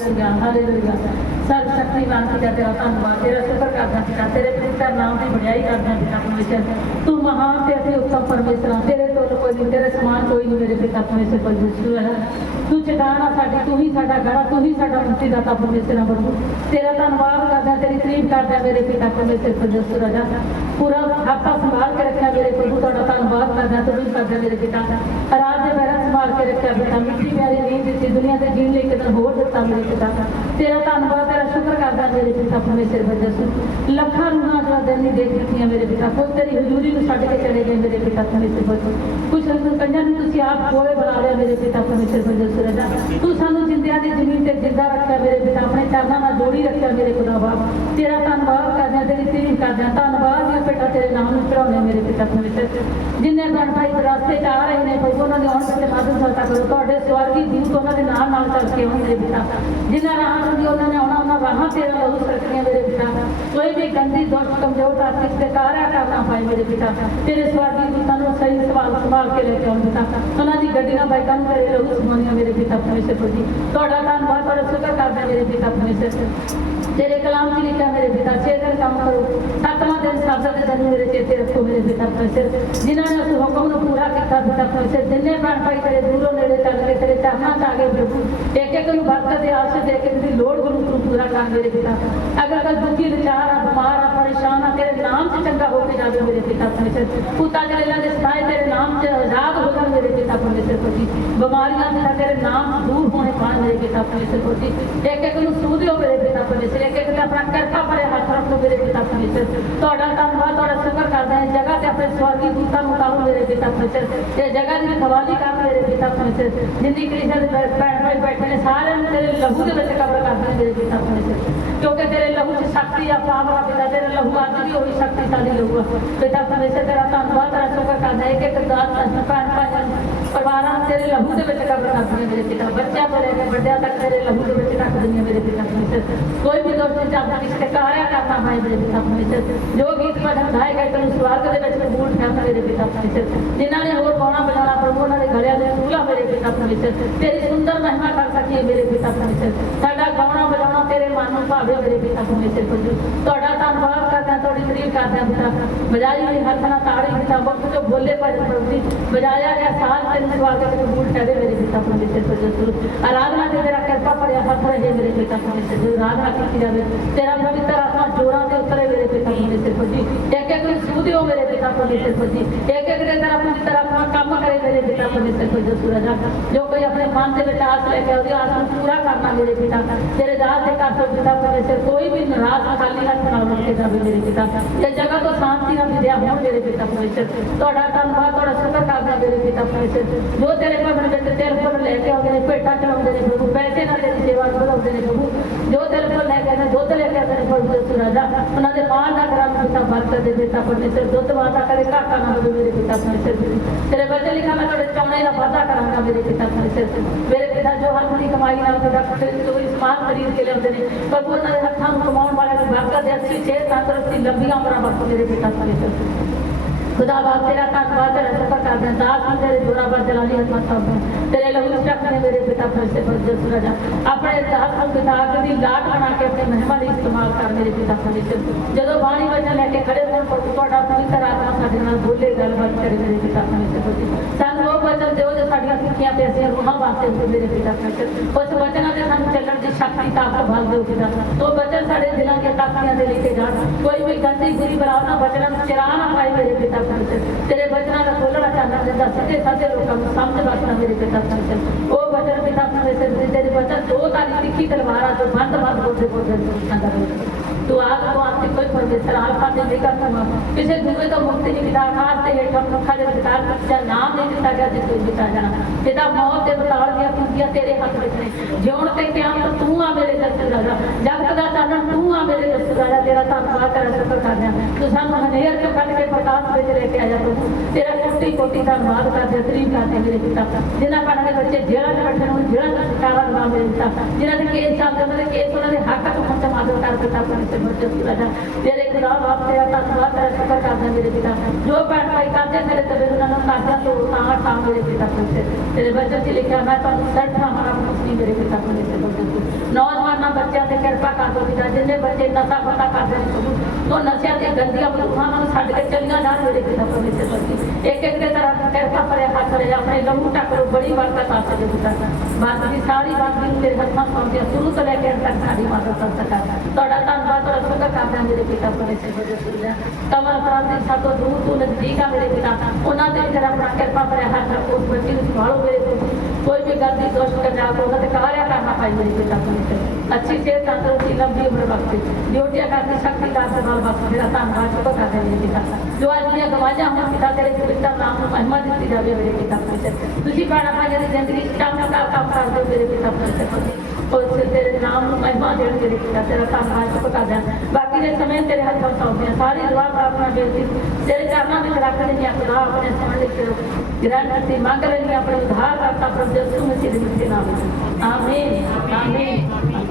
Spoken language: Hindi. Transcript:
ਹਾਲੇਲੂਇਆ ਹਾਲੇਲੂਇਆ ਸਰਬ ਸ਼ਕਤੀਮਾਨ ਪਿਤਾ ਤੇਰਾ ਧੰਨਵਾਦ ਤੇਰਾ ਸ਼ੁਕਰ ਕਰਦਾ ਪਿਤਾ ਤੇਰੇ ਪਵਿੱਤਰ ਨਾਮ ਦੀ ਵਡਿਆਈ ਕਰਦਾ ਪਿਤਾ ਪਰਮੇਸ਼ਰ ਤੂੰ ਮਹਾਨ ਤੇ ਅਤੀ ਉੱਤਮ ਪਰਮੇਸ਼ਰ ਹਾਂ। ਤੇਰੇ ਤੋਂ ਕੋਈ ਨਹੀਂ ਤੇਰੇ ਸਮਾਨ ਕੋਈ ਨਹੀਂ ਮੇਰੇ ਪਿਤਾ ਪਰਮੇਸ਼ਰ ਪਰਮੇਸ਼ਰ ਹੈ ਤੂੰ ਚਟਾਨਾ ਸਾਡੀ ਤੂੰ ਹੀ ਸਾਡਾ ਗੜਾ ਤੂੰ ਹੀ ਸਾਡਾ ਮੁਕਤੀ ਦਾਤਾ ਪਰਮੇਸ਼ਰ ਹੈ ਪ੍ਰਭੂ ਤੇਰਾ ਧੰਨਵਾਦ ਕਰਦਾ ਤੇਰੀ ਤਾਰੀਫ ਕਰਦਾ ਮੇਰੇ ਪਿਤਾ ਪਰਮੇਸ਼ਰ ਪਰਮੇਸ਼ਰ ਰਾਜਾ ਪੂਰਾ ਹੱਥਾ ਸੰਭਾਲ ਕੇ ਰੱਖਿਆ ਹੋਰ ਦਿੱਤਾ ਪਿਤਾ ਤੇਰਾ ਧੰਨਵਾਦ, ਤੇਰਾ ਸ਼ੁਕਰ ਕਰਦਾ ਮੇਰੇ ਪਿਤਾ ਪਰਮੇਸ਼ਰ ਪਰਮੇਸ਼ਰ ਲੱਖਾਂ ਰੂਹਾਂ ਜੋ ਦਿਨ ਨਹੀਂ ਦੇਖ ਦਿੱਤੀਆਂ ਮੇਰੇ ਪਿਤਾ ਕੁਝ ਤੇਰੀ ਹਜ਼ੂਰੀ ਨੂੰ ਛੱਡ ਕੇ ਚਲੇ ਗਏ ਮੇਰੇ ਪਿਤਾ ਪਰਮੇਸ਼ਰ ਪਰਮੇਸ਼ਰ ਕੁਝ ਨੂੰ ਕੰਜਾਂ ਨੂੰ ਤੁਸੀਂ ਆਪ ਕੋਲੇ ਬਣਾ ਲਿਆ ਮੇਰੇ ਪਿਤਾ ਪਰਮੇਸ਼ਰ ਪਰਮੇਸ਼ਰ ਰਾਜਾ ਤੂੰ ਸਾਨੂੰ ਜਿੰਦਿਆਂ ਦੀ ਜ਼ਮੀਨ ਤੇ ਜਿੰਦਾ ਰੱਖਿਆ ਮੇਰੇ ਪਿਤਾ ਆਪਣੇ ਜੋੜੀ ਰੱਖਿਆ ਮੇਰੇ ਖੁਦਾ ਤੇਰਾ ਧੰਨਵਾਦ ਕਰਦੇ ਹਾਂ ਤੇਰੀ ਤਾਰੀਫ ਧੰਨਵਾਦ ਹੈ ਬੇਟਾ ਤੇਰੇ ਨਾਮ ਨੂੰ ਚੜਾਉਂਦੇ ਮੇਰੇ ਪਿਤਾ ਪਰਮੇਸ਼ਰ ਜਿੰਨੇ ਭੈਣ ਭਾਈ ਰਸਤੇ ਚ ਆ ਰਹੇ ਨੇ ਪ੍ਰਭੂ ਉਹਨਾਂ ਦੇ ਆਉਣ ਪਿੱਛੇ ਮਾਧੂ ਸਹਾਇਤਾ ਕਰੋ। ਤੁਹਾਡੇ ਸਵਰਗੀ ਦੂਤ ਉਹਨਾਂ ਦੇ ਨਾਲ ਨਾਲ ਚੱਲ ਕੇ ਆਉਣ ਮੇਰੇ ਪਿਤਾ। ਜਿਨ੍ਹਾਂ ਰਾਹਾਂ ਨੂੰ ਉਹਨਾਂ ਨੇ ਆਉਣਾ, ਉਹਨਾਂ ਰਾਹਾਂ ਤੇਰਾ ਲਹੂ ਸਰਕੀਆਂ ਮੇਰੇ ਪਿਤਾ। ਕੋਈ ਵੀ ਗੰਦੀ, ਦੁਸ਼ਟ, ਕਮਜ਼ੋਰ ਤਾਕਤ ਤੇ ਕਾਰਿਆ ਕਰਨਾ ਪਾਏ ਮੇਰੇ ਪਿਤਾ। ਤੇਰੇ ਸਵਰਗੀ ਦੂਤਾਂ ਸਵਾਲ ਸੰਭਾਲ ਕੇ ਲੈ ਕੇ ਆਉਣ ਉਹਨਾਂ ਦੀ ਗੱਡੀਆਂ ਬਾਈਕਾਂ ਨੂੰ ਤੇਰੇ ਲਹੂ ਸਮਾਨੀਆਂ ਮੇਰੇ ਪਿਤਾ ਪਰਮੇਸ਼ਰ ਪ੍ਰਭੂ ਤੁਹਾਡਾ ਧੰਨਵਾਦ, ਤੁਹਾਡਾ ਸ਼ੁਕਰ ਕਰਦਾ ਮੇਰੇ ਪਿਤਾ ਪਰਮੇਸ਼ਰ ਤੇਰੇ ਕਲਾਮ ਚ ਲਿਖਿਆ ਮੇਰੇ ਪਿਤਾ, ਛੇ ਦਿਨ ਕੰਮ ਕਰੋ। ਸੱਤਵਾਂ ਦਿਨ ਸਾਬਤ ਦੇ ਦਿਨ ਮੇਰੇ ਚੇਤੇ ਰੱਖੋ ਮੇਰੇ ਪਿਤਾ ਪਰਮੇਸ਼ਰ ਜਿਨ੍ਹਾਂ ਨੇ ਉਸ ਹੁਕਮ ਨੂੰ ਪੂਰਾ ਕੀਤਾ ਪਿਤਾ ਪਰਮੇਸ਼ਰ ਜਿੰਨੇ ਭੈਣ ਭਾਈ ਤੇਰੇ ਦੂਰੋਂ ਨੇੜੇ ਚੱਲ ਕੇ ਤੇਰੇ ਚਰਨਾਂ ਚ ਆ ਗਏ ਪ੍ਰਭੂ ਇੱਕ ਇੱਕ ਨੂੰ ਬਰਕਤ ਦੇ ਆਸ ਦੇ ਕੇ ਤੇਰੀ जान मेरे पिता अगर कल दुखी बेचारा बमारा परेशान तेरे नाम से चंगा होकर जावे मेरे पिता परमेश्वर पुता जले तेरे नाम से आज़ाद हो ਜਿਹੜੇ ਇਹਨਾਂ ਦੇ ਸਤਾਏ ਤੇਰੇ ਨਾਮ ਚ ਆਜ਼ਾਦ ਹੋ ਜਾਣ ਮੇਰੇ ਪਿਤਾ ਪਰਮੇਸ਼ਰ ਪ੍ਰਤੀ ਬਿਮਾਰੀਆਂ ਦੇ ਤੇਰੇ ਨਾਮ ਦੂਰ ਹੋਣੇ ਪਾਣ ਮੇਰੇ ਪਿਤਾ ਪਰਮੇਸ਼ਰ ਪ੍ਰਤੀ ਇੱਕ ਇੱਕ ਨੂੰ ਸੂਧ ਦਿਓ ਮੇਰੇ ਪਿਤਾ ਪਰਮੇਸ਼ਰ ਇੱਕ ਇੱਕ ਤੇ ਆਪਣਾ ਕਿਰਪਾ ਭਰੇ ਹੱਥ ਰੱਖੋ ਮੇਰੇ ਪਿਤਾ ਪਰਮੇਸ਼ਰ ਤੁਹਾਡਾ ਧੰਨਵਾਦ ਤੁਹਾਡਾ ਸ਼ੁਕਰ ਕਰਦਾ ਹਾਂ ਇਸ ਜਗ੍ਹਾ ਤੇ ਆਪਣੇ ਸਵਰਗੀ ਦੂਤਾਂ ਨੂੰ ਉਤਾਰੋ ਮੇਰੇ ਪਿਤਾ ਪਰਮੇਸ਼ਰ ਇਹ ਜਗ੍ਹਾ ਦੀ ਖਵਾਲੀ ਕਰ ਮੇਰੇ ਪਿਤਾ ਪਰਮੇਸ਼ਰ ਜਿੰਨੀ ਕ੍ਰਿਸ਼ਨ ਦੇ ਭੈਣ ਭਾਈ ਬੈਠੇ ਨੇ ਸਾਰਿਆਂ ਨੂੰ ਤੇਰੇ ਲਹੂ ਦੇ ਵਿੱਚ ਕਬਰ ਕਰ ਦੇ ਮੇਰੇ ਪਿਤਾ ਪਰਮੇਸ਼ਰ ਕਿਉਂਕਿ ਤੇਰੇ ਲਹੂ 'ਚ ਸ਼ਕਤੀ ਆ ਪਾਵਰ ਆ ਪਿਤਾ ਤੇਰੇ ప్రభు ಹೋಗಿ ಶಕ್ತಿ ಸಾಧಿಲು ಪಿತಾ ಪರಮೇಶ್ವರ ಅನುವಾದ ರಾಷ್ಟ್ರಕ್ಕೆ परवाना तेरे लहू दे बेटे का बना मेरे पिता बच्चा को लेकर बड़ा तक तेरे लहू दे बेटे का दुनिया मेरे पिता। कोई भी दोस्त ने चाहता इसके कहा ਤੇਰੇ ਲਹੂ ਦੇ ਵਿੱਚ ਰੱਖ ਦਿੰਦੀ ਹਾਂ ਮੇਰੇ ਪਿਤਾ ਪਰਮੇਸ਼ਰ ਕੋਈ ਵੀ ਦੋਸਤ ਚਾਹਤਾ ਕਿਸੇ ਕਾਰਿਆ ਕਰਨਾ ਹੈ ਮੇਰੇ ਪਿਤਾ ਪਰਮੇਸ਼ਰ ਜੋ ਗੀਤ ਭਜਨ ਗਾਏ ਗਏ ਤੈਨੂੰ ਸਵਾਰਗ ਦੇ ਵਿੱਚ ਕਬੂਲ ਕਰਨਾ ਮੇਰੇ ਪਿਤਾ ਪਰਮੇਸ਼ਰ ਜਿਨ੍ਹਾਂ ਨੇ ਹੋਰ ਗਾਉਣਾ ਬਜਾਉਣਾ ਪ੍ਰਭੂ ਉਹਨਾਂ ਦੇ ਗਲਿਆਂ ਦੇ ਸੂਲਾ ਮੇਰੇ ਪਿਤਾ ਪਰਮੇਸ਼ਰ ਤੇਰੀ ਸੁੰਦਰ ਮਹਿਮਾ ਕਰ ਸਕੀਏ ਮੇਰੇ ਪਿਤਾ ਪਰਮੇਸ਼ਰ ਸਾਡਾ ਗਾਉਣਾ ਬਜਾਉਣਾ ਤੇਰੇ ਮਨ ਨੂੰ ਭਾਵੇ ਮੇਰੇ ਪਿਤਾ ਪਰਮੇਸ਼ਰ ਪ੍ਰਭੂ ਤੁਹਾਡਾ ਧੰਨਵਾਦ ਕਰਦਾ ਤੁਹਾਡੀ ਤਾਰੀਫ ਕਰਦਾ ਪਿਤਾ ਬਜਾਈ ਹੋਈ ਹੱਥ ਨਾਲ ਤਾੜੀ ਪਿਤਾ ਵਕਤ ਜੋ ਬੋਲੇ ਭਜਨ ਪ੍ਰਭੂ ਜੀ ਬਜਾਇਆ ਗਿਆ ਸਾਲ ਤੈਨੂੰ ਸਵਾਰਗ ਦੇ ਕਬੂਲ ਕਰੇ ਮੇਰੇ ਪਿਤਾ ਪਰਮੇਸ਼ਰ ਪ੍ਰਭੂ ਆਰਾਧਨਾ ਦੇ ਤੇਰਾ ਕਿਰਪਾ ਭਰਿਆ ਹੱਥ ਰਹੇ ਮੇਰੇ ਪਿਤਾ ਪਰਮੇਸ਼ਰ ਜੋ ਆਰਾਧਨਾ ਕੀਤੀ ਜਾਵੇ ਤੇਰਾ ਪਵਿੱਤਰ ਆਤਮਾ ਜੋਰਾਂ डोरा दे उतरे मेरे पिता परमेश्वर खुशी एक एक सूदी हो मेरे पिता परमेश्वर खुशी एक एक ने तरह अपनी तरह काम करे मेरे पिता परमेश्वर खुशी सूरजा जो कोई अपने मन से बेटा आस लेके और आस पूरा करना मेरे पिता तेरे दास से कर पिता परमेश्वर कोई भी नाराज खाली हथ ना रखे जावे मेरे पिता ये जगह तो शांति ना विद्या हो मेरे पिता परमेश्वर ਤੁਹਾਡਾ ਧੰਨਵਾਦ ਤੁਹਾਡਾ ਸ਼ੁਕਰ ਕਰਦਾ ਮੇਰੇ ਪਿਤਾ ਪਰਮੇਸ਼ਰ ਜੋ ਤੇਰੇ ਭਗਤ ਵਿੱਚ ਤੇਰੇ ਕੋਲ ਲੈ ਕੇ ਆਉਂਦੇ ਨੇ ਭੇਟਾ ਚੜਾਉਂਦੇ ਨੇ ਪ੍ਰਭੂ ਪੈਸੇ ਨਾਲ ਤੇਰੀ ਸੇਵਾ ਵਧਾਉਂਦੇ ਨੇ ਪ੍ਰਭੂ ਜੋ ਤੇਰੇ ਕੋਲ ਲੈ ਕੇ ਆਉਂਦੇ ਜੋ ਤੇਰੇ ਪ੍ਰਭੂ ਯਿਸੂ ਰਾਜਾ ਉਹਨਾਂ ਦੇ ਮਾਲ ਦਾ ਕਰਾਂ ਪਿਤਾ ਬਰਕਤ ਦੇ ਪਿਤਾ ਪਰਮੇਸ਼ਰ ਦੁੱਧ ਵਾਦਾ ਕਰੇ, ਘਾਟਾ ਨਾ ਹੋਵੇ ਮੇਰੇ ਪਿਤਾ ਪਰਮੇਸ਼ਰ ਤੇਰੇ ਬੱਚੇ ਲਿਖਾ ਮੈਂ ਤੁਹਾਡੇ ਚਾਉਣੇ ਦਾ ਵਾਦਾ ਕਰਾਂਗਾ ਮੇਰੇ ਪਿਤਾ ਪਰਮੇਸ਼ਰ ਮੇਰੇ ਪਿਤਾ ਜੋ ਹੱਥ ਦੀ ਕਮਾਈ ਨਾਲ ਤੁਹਾਡਾ ਕੁੱਤੇ ਕੋਈ ਸਮਾਨ ਖਰੀਦ ਕੇ ਲਿਆਉਂਦੇ ਨੇ ਪ੍ਰਭੂ ਉਹਨਾਂ ਦੇ ਹੱਥਾਂ ਨੂੰ ਕਮਾਉਣ ਵਾਲਿਆਂ ਨੂੰ ਬਰਕਤ ਦੇ ਅੱਛੀ ਸਿਹਤ ਤੰਦਰੁਸਤੀ ਲੰਬੀਆਂ ਉਮਰਾਂ ਬਖਸ਼ੋ ਮੇਰੇ ਪਿਤਾ ਪਰਮੇਸ਼ਰ खुदाबा तेरा धन्यवाद तेरा शुक्र करते हैं दास भी तेरे जोराबा जलाली हजमत सब है तेरे लहू शक ने मेरे पिता फरसे पर जस राजा अपने दास को पिता कभी लाट बना के अपने महिमा ਲਈ ਇਸਤੇਮਾਲ ਕਰ ਮੇਰੇ ਪਿਤਾ ਫਰਸੇ ਜਦੋਂ ਬਾਣੀ ਵਚਨ ਲੈ ਕੇ ਖੜੇ ਹੋਣ ਪਰ ਤੁਹਾਡਾ ਪਵਿੱਤਰ ਆਤਮਾ ਸਾਡੇ ਨਾਲ ਬੋਲੇ ਗੱਲਬਾਤ ਕਰੇ ਮੇਰੇ ਪਿਤਾ ਫਰਸੇ ਪਰ ਉਹ ਵਚਨ ਦਿਓ ਜੋ ਸਾਡੀਆਂ ਸਿੱਖੀਆਂ ਤੇ ਅਸੀਂ ਰੂਹਾਂ ਵਾਸਤੇ ਮੇਰੇ ਪਿਤਾ ਫਰਸ਼ੇ ਉਸ ਵਚਨਾਂ ਦੇ ਸਾਨੂੰ ਚੱਲਣ ਦੀ ਸ਼ਕਤੀ ਤਾਕਤ ਬਲ ਦਿਓ ਪਿਤਾ ਉਹ ਵਚਨ ਸਾਡੇ ਦਿਲਾਂ ਦੀਆਂ ਤਾਕਤਾਂ ਦੇ ਲੈ ਕੇ ਜਾਣ। ਕੋਈ ਵੀ ਗੰਦੀ ਬੁਰੀ ਬਰਾਵਨਾ ਵਚਨਾਂ ਨੂੰ ਚਿਰਾ ਨਾ ਪਾਏ ਮੇਰੇ ਪਿਤਾ ਪਰਮੇਸ਼ਰ ਤੇਰੇ ਬਚਨਾਂ ਦਾ ਖੋਲਣਾ ਚਾਹਨਾ ਦਿੰਦਾ ਸਿੱਧੇ ਸਾਧੇ ਲੋਕਾਂ ਨੂੰ ਸਮਝ ਬਖਸ਼ਣਾ ਮੇਰੇ ਪਿਤਾ ਪਰਮੇਸ਼ਰ ਉਹ ਬਚਨ ਪਿਤਾ ਪਰਮੇਸ਼ਰ ਤੇਰੇ ਬਚਨ ਦੋ ਤਾਰੀ ਤਿੱਖੀ ਤਲਵਾਰਾਂ ਤੋਂ ਬੰਦ ਬੰਦ ਬੋਲਦੇ ਬੋਲਦੇ ਸੁਣਦਾ तो आपको आपके कोई प्रोफेसर आप का किसे दुबे तो मुक्ति की किताब वास्ते हे ठम रखा दे किताब का नाम नहीं दिता गया जिसको दिता जाना। पिता मौत दे बताड़ दिया, तू दिया तेरे हाथ में जोन ते क्या तो तू आ मेरे दस्त राजा। जग का ताना तू आ मेरे दस्त राजा, तेरा धन्यवाद कर सकता कर दिया। तू सामने हनेर को कट के प्रकाश भेज लेके आया तू तेरा कोटि कोटि धन्यवाद कर दे तेरी का मेरे पिता। जिना पढ़ने बच्चे, जेड़ा बैठे जेड़ा सरकार नाम मेरे पिता। जिना के साथ मेरे केस पंच माधवतार प्रताप गणेश भट्टी राजा तेरे गुलाब आप तेरा पास हुआ तेरा शुक्र कागज़ मेरे पिता जो पैर पाई कागज़ मेरे तबे रुना कागज़ तो साहर साहब मेरे पिता तेरे बच्चे लेके मैं तो सर्ट था हमारा मुस्लिम मेरे पिता गणेश भट्टी नौजवान ਤਾਂ ਤਾਂ ਮੇਰੇ ਪਿਤਾ ਪੁੱਛੇ ਤੇਰੇ ਬਚਨ ਚ ਲਿਖਿਆ ਮੈਂ ਤੁਹਾਨੂੰ ਸੱਠ ਹਮਾਰਾ ਮੁਸਲਿਮ ਮੇਰੇ ਪਿਤਾ ਕੋਲ ਸੇ ਬੋਲਦੇ ਨੌਜਵਾਨਾਂ ਬੱਚਿਆਂ ਤੇ ਕਿਰਪਾ ਕਰ ਦੋ ਪਿਤਾ ਜਿੰਨੇ ਬੱਚੇ ਨਸ਼ਾ ਪਤਾ ਕਰਦੇ ਨੇ ਪ੍ਰਭੂ ਤੋ ਨਸ਼ਿਆਂ ਦੀਆਂ ਗੰਦੀਆਂ ਬਲੂਹਾਂ ਨੂੰ ਛੱਡ ਕੇ ਚੱਲੀਆਂ ਜਾਣ ਮੇਰੇ ਪਿਤਾ ਕੋਲ ਸੇ ਬੋਲਦੇ ਇੱਕ ਇੱਕ ਦੇ ਤਰ੍ਹਾਂ ਦਾ ਕਿਰਪਾ ਕਰਿਆ ਹੱਥ ਰੇ ਆਪਣੇ ਲਹੂ ਟੱਕਰੋ ਬੜੀ ਬਰਕਤ ਆ ਸਕੇ ਪਿਤਾ ਬਾਤ ਦੀ ਸਾਰੀ ਬਾਤ ਵੀ ਮੇਰੇ ਹੱਥਾਂ ਪਾਉਂਦੇ ਸ਼ੁਰੂ ਤੋਂ ਲੈ ਕੇ ਅੰਤ ਤੱਕ ਸਾਡੀ ਮਦਦ ਕਰ ਸਕਾ ਤੁਹਾਡਾ ਧੰਨਵਾਦ ਤੁਹਾਡਾ ਸ਼ੁਕਰ ਕਰਦੇ ਹਾਂ ਮੇਰੇ ਪਿਤਾ ਕੋਲ ਸੇ ਬੋਲਦੇ ਕਮਲ ਪ੍ਰਾਂਤ ਦੀ ਸਾਤੋਂ ਦੂਰ ਤੋਂ ਨਜ਼ਦੀਕ ਆ ਮੇਰੇ ਪਿਤਾ ਉਹਨਾਂ ਦੇ ਵੀ ਜਰਾ ਆਪਣਾ ਕਿਰਪਾ ਕਰਿਆ ਹੱਥ ਰੱਖੋ ਉਸ ਬੱਚੇ ਨੂੰ ਸੰਭਾਲੋ ਮੇਰੇ ਤੋਂ ਕੋਈ ਵੀ ਗੱਲ ਦੀ ਦੋਸ਼ ਕਰਨਾ ਉਹਨਾਂ ਤੇ ਕਾਰਿਆ ਕਰਨਾ ਪਾਈ ਮੇਰੇ ਪਿਤਾ ਕੋਲ अच्छी से तंत्र की लंबी उम्र बखते साक्षीचे तातडीला बेबळ बघते देवट्या काका शक्ती दासा बाल बघते आता माझ्या पका देवी की काका जो आज या गवाजा हम पिता तेरे तो पिता नाम को महिमा देती जावे मेरे पिता पर तुझी काळा माझ्या ज़िंदगी काम का काम कर दे मेरे पिता पर और से तेरे नाम को महिमा दे मेरे पिता, तेरा काम तो पका दे। बाकी के समय तेरे हाथ में सौंप दिया सारी दुआ प्रार्थना बेटी, तेरे चरणों में खड़ा करने की अपना अपने समझ के ग्रहण मांग माँ करेंगे अपने उद्धार करता प्रभु यीशु मसीह के नाम में। आमीन आमीन।